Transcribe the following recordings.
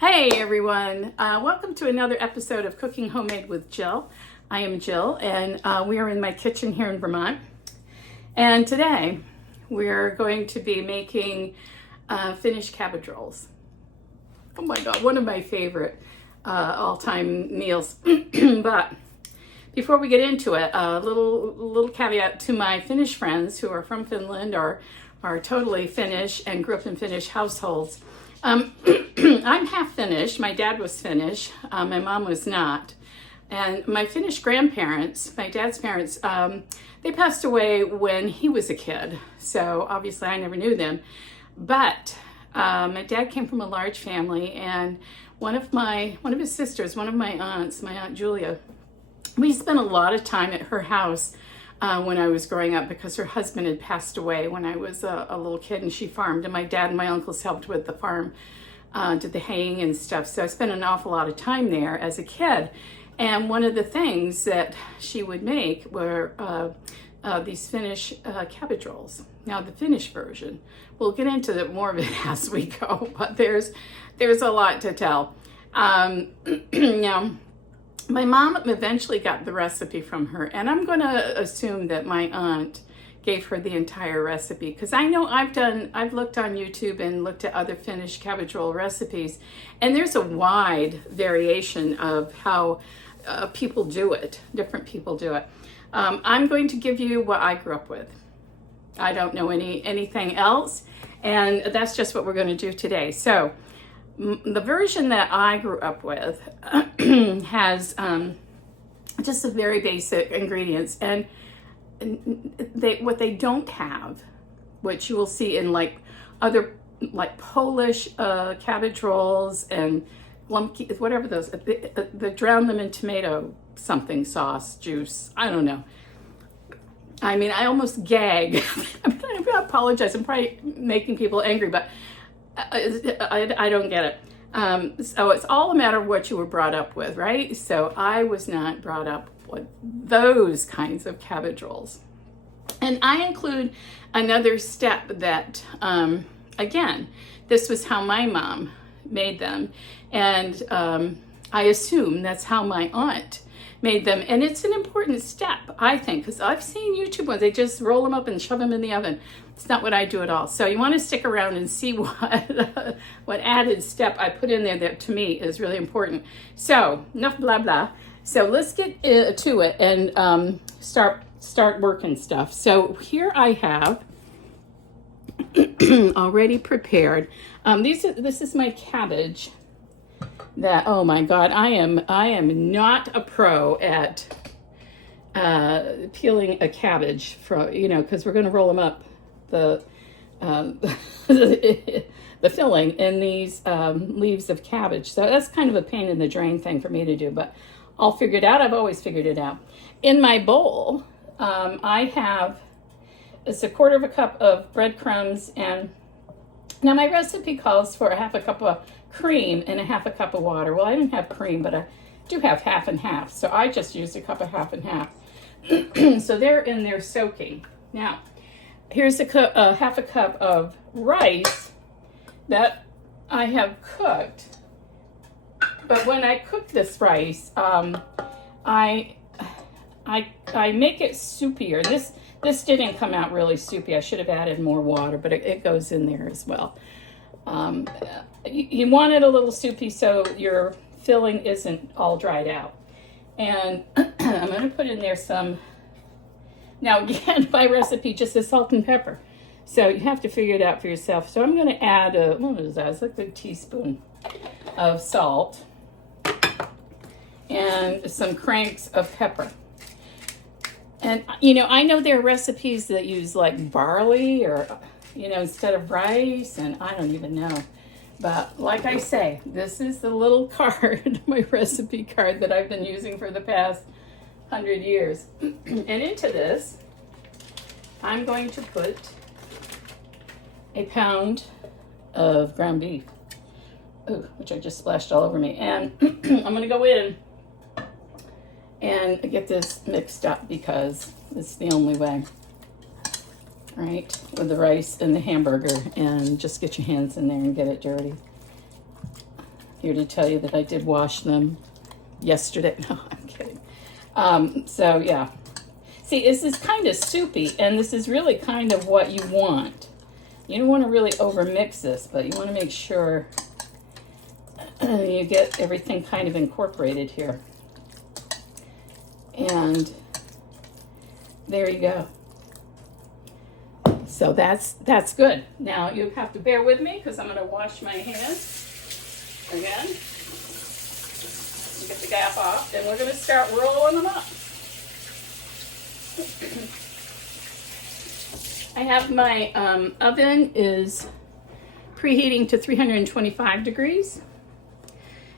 Hey everyone, welcome to another episode of Cooking Homemade with Jill. I am Jill and we are in my kitchen here in Vermont. And today we're going to be making Finnish cabbage rolls. Oh my God, one of my favorite all-time meals. But before we get into it, a little caveat to my Finnish friends who are from Finland or are totally Finnish and grew up in Finnish households. I'm half Finnish. My dad was Finnish. My mom was not. And my Finnish grandparents, my dad's parents, they passed away when he was a kid. So obviously I never knew them. But my dad came from a large family, and one of his sisters, one of my aunts, my Aunt Julia, we spent a lot of time at her house when I was growing up because her husband had passed away when I was a little kid, and she farmed, and my dad and my uncles helped with the farm, did the haying and stuff. So I spent an awful lot of time there as a kid. And one of the things that she would make were these Finnish cabbage rolls. Now the Finnish version, we'll get into more of it as we go, but there's a lot to tell. Now, my mom eventually got the recipe from her, and I'm going to assume that my aunt gave her the entire recipe, because I know I've looked on YouTube and looked at other Finnish cabbage roll recipes, and there's a wide variation of how people do it. Different people do it. I'm going to give you what I grew up with. I don't know anything else, and that's just what we're going to do today. So the version that I grew up with has just the very basic ingredients, and what they don't have, which you will see in other Polish cabbage rolls and glumki, whatever those, they drown them in tomato something sauce, juice, I don't know. I mean, I almost gag. I apologize, I'm probably making people angry, but I don't get it. So it's all a matter of what you were brought up with, right? So I was not brought up with those kinds of cabbage rolls. And I include another step that, again, this was how my mom made them. And I assume that's how my aunt made them. And it's an important step, I think, because I've seen YouTube ones, they just roll them up and shove them in the oven. It's not what I do at all. So you want to stick around and see what added step I put in there that to me is really important. So enough blah blah. So let's get to it and start working stuff. So here I have already prepared. This is my cabbage. That, oh my God, I am not a pro at peeling a cabbage from, because we're going to roll them up, the filling in these leaves of cabbage. So that's kind of a pain in the drain thing for me to do, but I'll figure it out. I've always figured it out. In my bowl, I have, it's 1/4 cup of breadcrumbs, and now my recipe calls for 1/2 cup of cream and 1/2 cup of water. Well, I don't have cream, but I do have half and half. So I just used a cup of half and half. So they're in there soaking. Now, here's 1/2 cup of rice that I have cooked. But when I cook this rice, I make it soupier. This didn't come out really soupy. I should have added more water, but it goes in there as well. You want it a little soupy so your filling isn't all dried out. And I'm going to put in there some, now again, my recipe just says salt and pepper. So you have to figure it out for yourself. So I'm going to add, what is that? It's like a teaspoon of salt and some cranks of pepper. And, I know there are recipes that use barley or, instead of rice, and I don't even know. But like I say, this is the little card, my recipe card that I've been using for the past 100 years. And into this, I'm going to put a pound of ground beef, which I just splashed all over me. And I'm going to go in and get this mixed up because it's the only way. right, with the rice and the hamburger, and just get your hands in there and get it dirty. here to tell you that I did wash them yesterday. No, I'm kidding. So yeah. See, this is kind of soupy, and this is really kind of what you want. You don't want to really overmix this, but you want to make sure you get everything kind of incorporated here. And there you go. So that's good. Now you have to bear with me because I'm going to wash my hands again. Get the gap off, and we're going to start rolling them up. I have my oven is preheating to 325 degrees.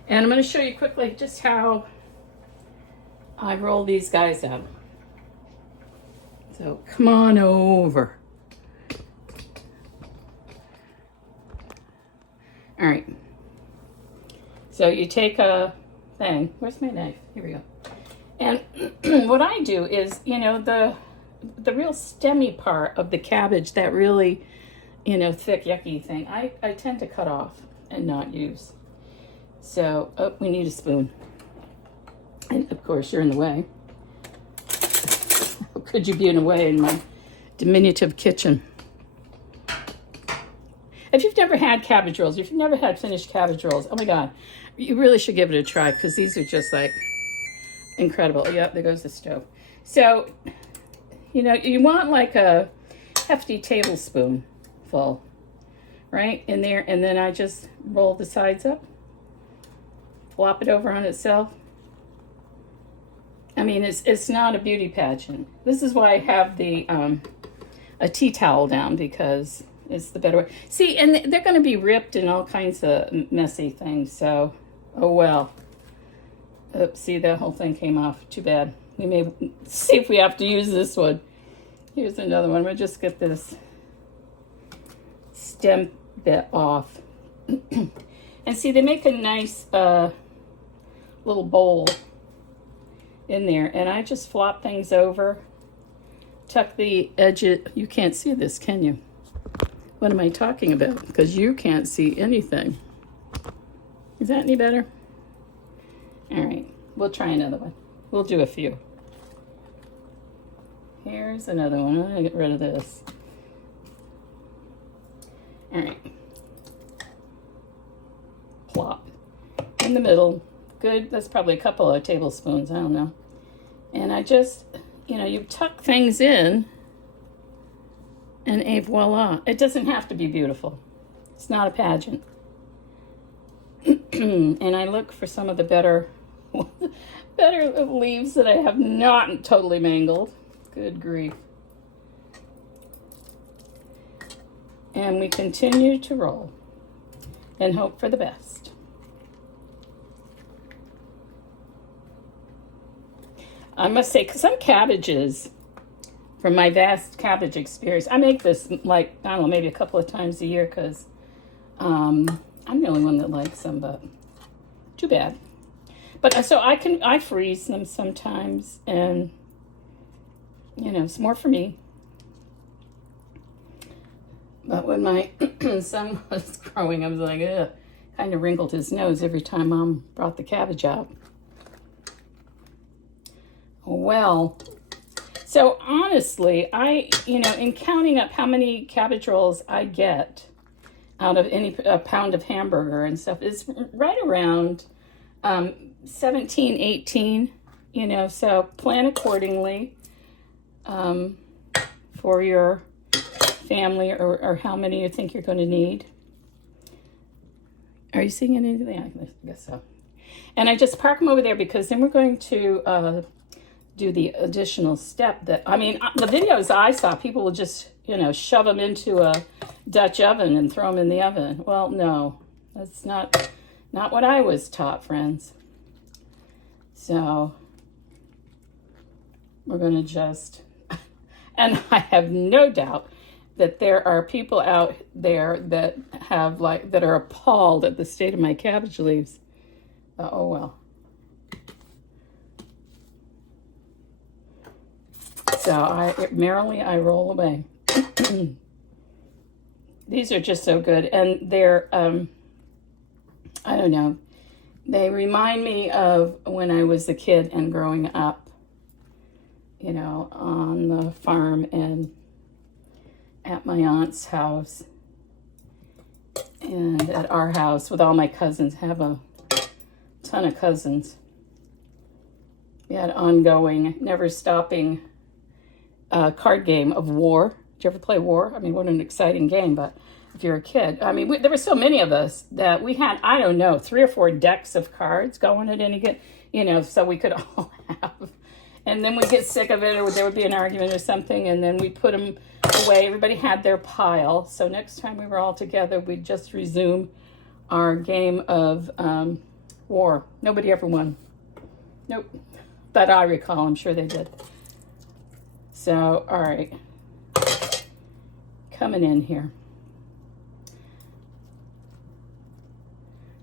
And I'm going to show you quickly just how I roll these guys up. So come on over. All right. So you take a thing. Where's my knife? Here we go. And what I do is, you know, the real stemmy part of the cabbage, that really, you know, thick, yucky thing, I tend to cut off and not use. So, oh, we need a spoon. And of course, you're in the way. How could you be in the way in my diminutive kitchen? If you've never had cabbage rolls, if you've never had Finnish cabbage rolls, oh my God, you really should give it a try because these are just like incredible. Yep, there goes the stove. So, you know, you want like a hefty tablespoon full, right, in there. And then I just roll the sides up, flop it over on itself. I mean, it's not a beauty pageant. This is why I have the a tea towel down, because it's the better way. See, and they're going to be ripped and all kinds of messy things. So, oh well. Oops, see, the whole thing came off. Too bad. We may see if we have to use this one. Here's another one. We'll just get this stem bit off. And see, they make a nice little bowl in there. And I just flop things over. Tuck the edges. You can't see this, can you? What am I talking about? Because you can't see anything. Is that any better? All right, we'll try another one. We'll do a few. Here's another one. I'm gonna get rid of this. All right. Plop. In the middle. Good, that's probably a couple of tablespoons, I don't know. And I just, you know, you tuck things in and voila. It doesn't have to be beautiful. It's not a pageant. And I look for some of the better leaves that I have not totally mangled. Good grief. And we continue to roll and hope for the best. I must say, some cabbages, from my vast cabbage experience, I make this like, I don't know, maybe a couple of times a year because I'm the only one that likes them, but too bad. But so I freeze them sometimes, and you know, it's more for me. But when my son was growing, I was like, ugh, kind of wrinkled his nose every time Mom brought the cabbage out. Well, so honestly, you know, in counting up how many cabbage rolls I get out of a pound of hamburger and stuff, is right around 17, 18, you know, so plan accordingly for your family or how many you think you're going to need. Are you seeing anything? I guess so. And I just park them over there because then we're going to do the additional step that, I mean, the videos I saw, people will just, you know, shove them into a Dutch oven and throw them in the oven. Well, no, that's not what I was taught, friends. So we're going to just, and I have no doubt that there are people out there that that are appalled at the state of my cabbage leaves. Oh well. So merrily I roll away. These are just so good, and they're I don't know, They remind me of when I was a kid and growing up, you know, on the farm and at my aunt's house and at our house with all my cousins. I have a ton of cousins. We had ongoing, never stopping card game of War. Did you ever play War? I mean, what an exciting game, but if you're a kid, I mean, there were so many of us that we had, I don't know, 3 or 4 decks of cards going at any given, you know, so we could all have. And then we'd get sick of it, or there would be an argument or something, and then we put them away. Everybody had their pile. So next time we were all together, we'd just resume our game of War. Nobody ever won. Nope. That I recall. I'm sure they did. So, all right. Coming in here.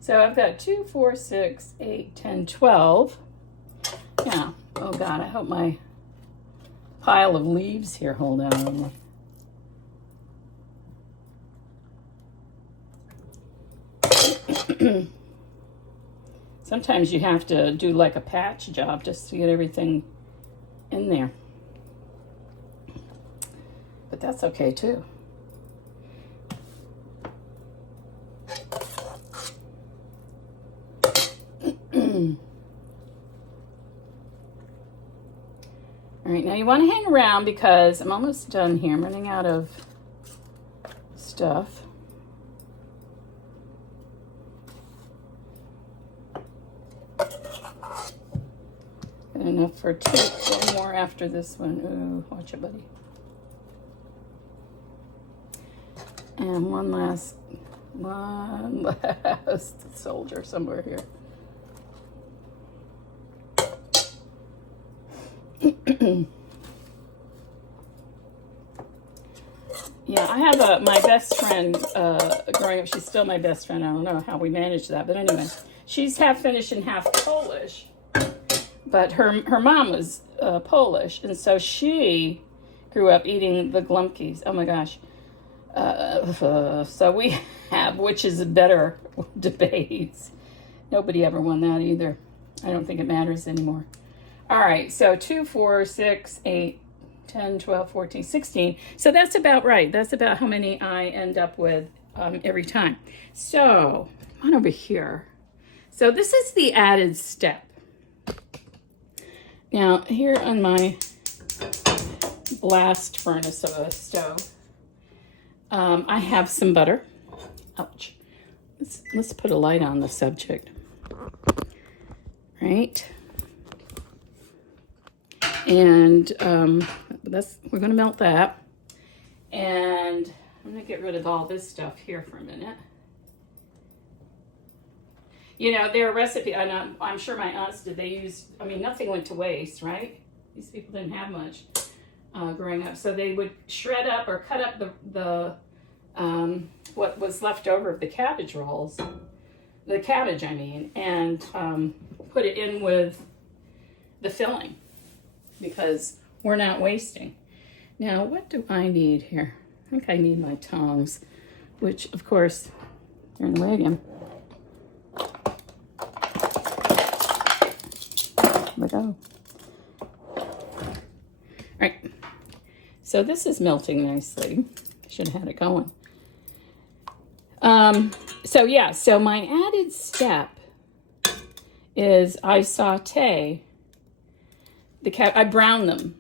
So I've got 2, 4, 6, 8, 10, 12. Yeah. Oh God, I hope my pile of leaves here hold out on me. Sometimes you have to do like a patch job just to get everything in there. But that's okay too. All right, now you want to hang around because I'm almost done here. I'm running out of stuff. Good enough for 2. 1 more after this one. Ooh, watch it, buddy. And one last soldier somewhere here. Yeah, I have my best friend growing up. She's still my best friend. I don't know how we managed that, but anyway, she's half Finnish and half Polish. But her mom was Polish, and so she grew up eating the glumpies. Oh my gosh! So we have which is better debates. Nobody ever won that either. I don't think it matters anymore. All right, so 2, 4, 6, 8, 10, 12, 14, 16. So that's about right. That's about how many I end up with every time. So, on over here. So this is the added step. Now, here on my blast furnace of a stove, I have some butter. Ouch. Let's put a light on the subject. Right? And we're going to melt that. And I'm going to get rid of all this stuff here for a minute. You know, their recipe, and I'm sure my aunts did, they used, I mean, nothing went to waste, right? These people didn't have much growing up. So they would shred up or cut up the what was left over of the cabbage rolls, the cabbage, I mean, and put it in with the filling, because we're not wasting. Now, what do I need here? I think I need my tongs, which, of course, they're in the way again. There we go. All right. So this is melting nicely. Should have had it going. So my added step is I saute I brown them,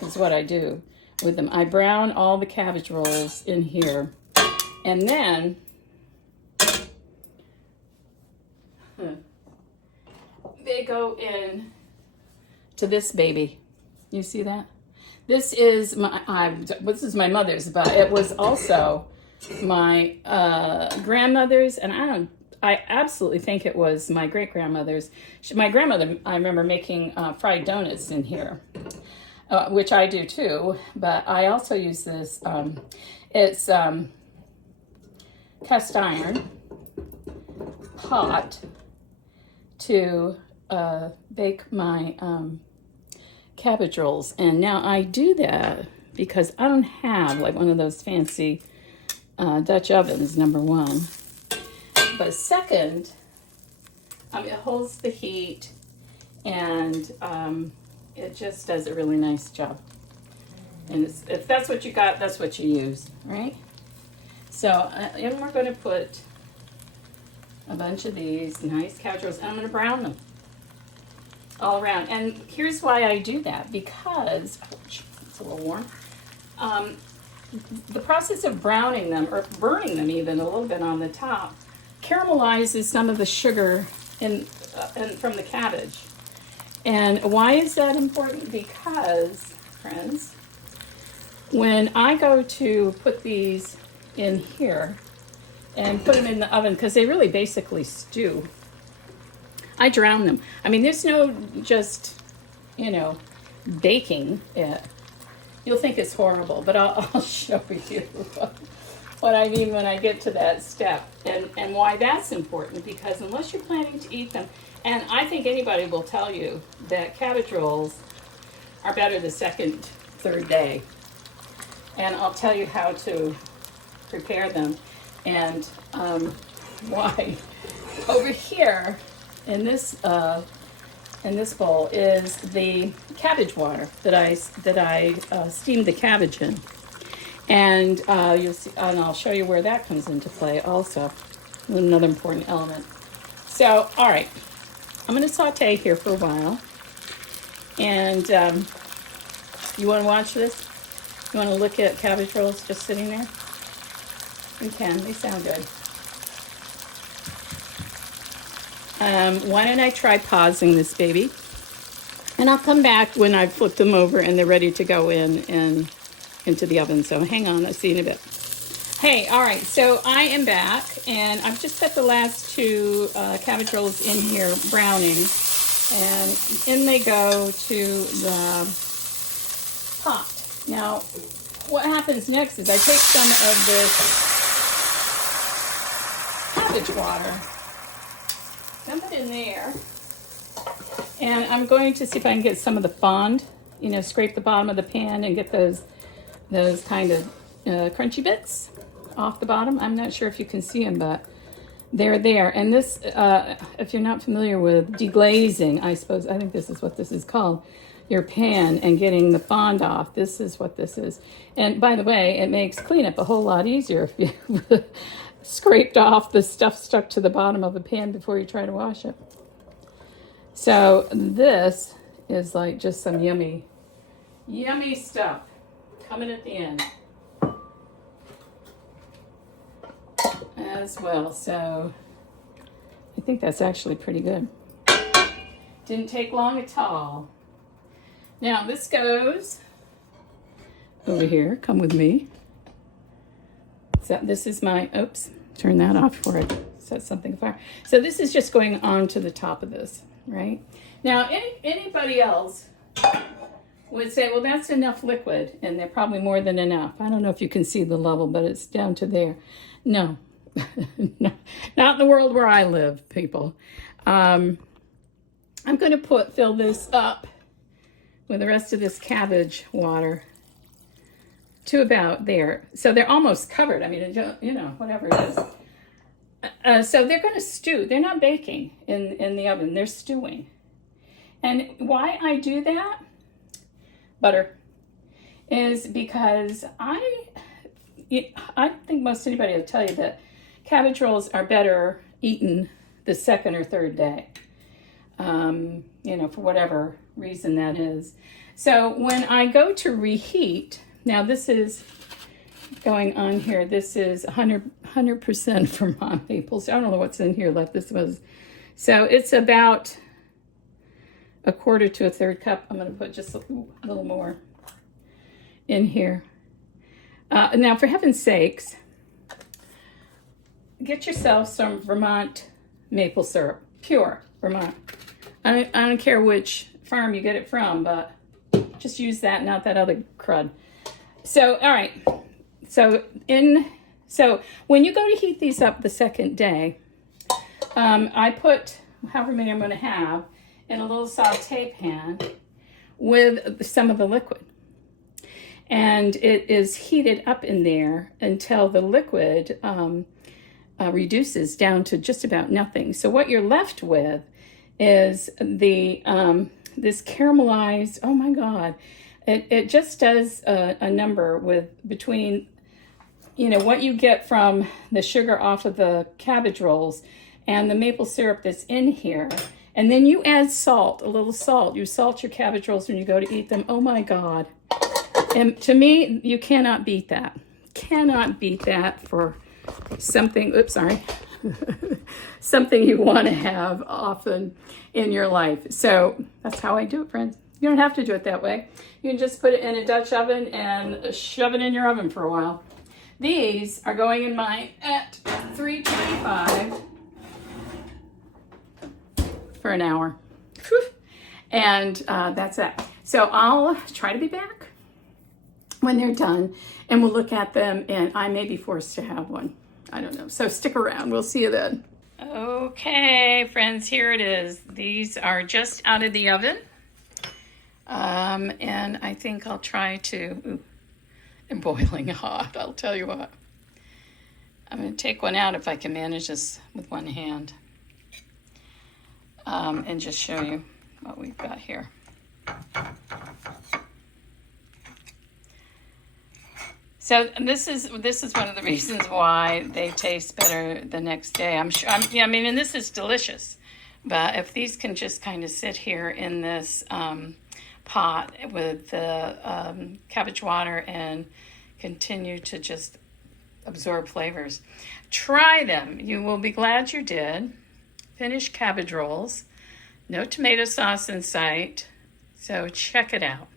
is what I do with them. I brown all the cabbage rolls in here, and then they go in to this baby. You see that? This is my mother's, but it was also my grandmother's, and I absolutely think it was my great-grandmother's. My grandmother, I remember making fried donuts in here, which I do too, but I also use this. It's cast iron pot to bake my cabbage rolls. And now I do that because I don't have like one of those fancy Dutch ovens, number one. But second, It holds the heat, and it just does a really nice job. And if that's what you got, that's what you use, right? So, and we're going to put a bunch of these nice cabbage rolls, and I'm going to brown them all around. And here's why I do that, because, ouch, it's a little warm. The process of browning them, or burning them even a little bit on the top, caramelizes some of the sugar and from the cabbage. And why is that important? Because, friends, when I go to put these in here and put them in the oven, because they really basically stew, I drown them. I mean, there's no just, baking it. You'll think it's horrible, but I'll show you what I mean when I get to that step, and why that's important, because unless you're planning to eat them, and I think anybody will tell you that cabbage rolls are better the second, third day. And I'll tell you how to prepare them and why. Over here in this bowl is the cabbage water that I steamed the cabbage in, and you'll see, and I'll show you where that comes into play also. Another important element. So, all right, I'm going to saute here for a while, and you want to watch this? You want to look at cabbage rolls just sitting there? You can. They sound good. Why don't I try pausing this baby? And I'll come back when I've flipped them over and they're ready to go in and into the oven. So hang on. I'll see you in a bit. Hey, all right. So I am back, and I've just set the last two cabbage rolls in here browning. And in they go to the pot. Now, what happens next is I take some of this cabbage water, dump it in there, and I'm going to see if I can get some of the fond, scrape the bottom of the pan and get those kind of crunchy bits off the bottom. I'm not sure if you can see them, but they're there. And this, if you're not familiar with deglazing, I think this is what this is called, your pan and getting the fond off. This is what this is. And by the way, it makes cleanup a whole lot easier if you scraped off the stuff stuck to the bottom of the pan before you try to wash it. So this is like just some yummy, yummy stuff coming at the end as well. So I think that's actually pretty good. Didn't take long at all. Now this goes over here. Come with me. So this is my, oops, turn that off before I set something afire. So this is just going on to the top of this, right? Now anybody else would say, well, that's enough liquid, and they're probably more than enough. I don't know if you can see the level, but it's down to there. No, no, not in the world where I live, people. I'm going to fill this up with the rest of this cabbage water to about there. So they're almost covered. I mean, whatever it is. So they're going to stew. They're not baking in the oven. They're stewing. And why I do that, butter, is because I think most anybody will tell you that cabbage rolls are better eaten the second or third day. For whatever reason that is. So when I go to reheat, now this is going on here. This is 100% Vermont maple. So I don't know what's in here left. So it's about a quarter to a third cup. I'm going to put just a little more in here. Now, for heaven's sakes, get yourself some Vermont maple syrup, pure Vermont. I don't care which farm you get it from, but just use that, not that other crud. So, all right. So when you go to heat these up the second day, I put however many I'm going to have in a little saute pan with some of the liquid. And it is heated up in there until the liquid reduces down to just about nothing. So what you're left with is the this caramelized, oh my God, it just does a number with between, what you get from the sugar off of the cabbage rolls and the maple syrup that's in here. And then you add salt, a little salt. You salt your cabbage rolls when you go to eat them. Oh my God. And to me, you cannot beat that. Cannot beat that for something, oops, sorry. Something you want to have often in your life. So that's how I do it, friends. You don't have to do it that way. You can just put it in a Dutch oven and shove it in your oven for a while. These are going in mine at 325 for an hour. Whew. And that's it. So I'll try to be back when they're done, and we'll look at them, and I may be forced to have one. I don't know. So stick around. We'll see you then. Okay, friends, here it is. These are just out of the oven. And I think I'll try to, they're boiling hot, I'll tell you what. I'm going to take one out if I can manage this with one hand. And just show you what we've got here. So this is one of the reasons why they taste better the next day. I'm sure. And this is delicious. But if these can just kind of sit here in this pot with the cabbage water and continue to just absorb flavors, try them. You will be glad you did. Finnish cabbage rolls. No tomato sauce in sight. So check it out.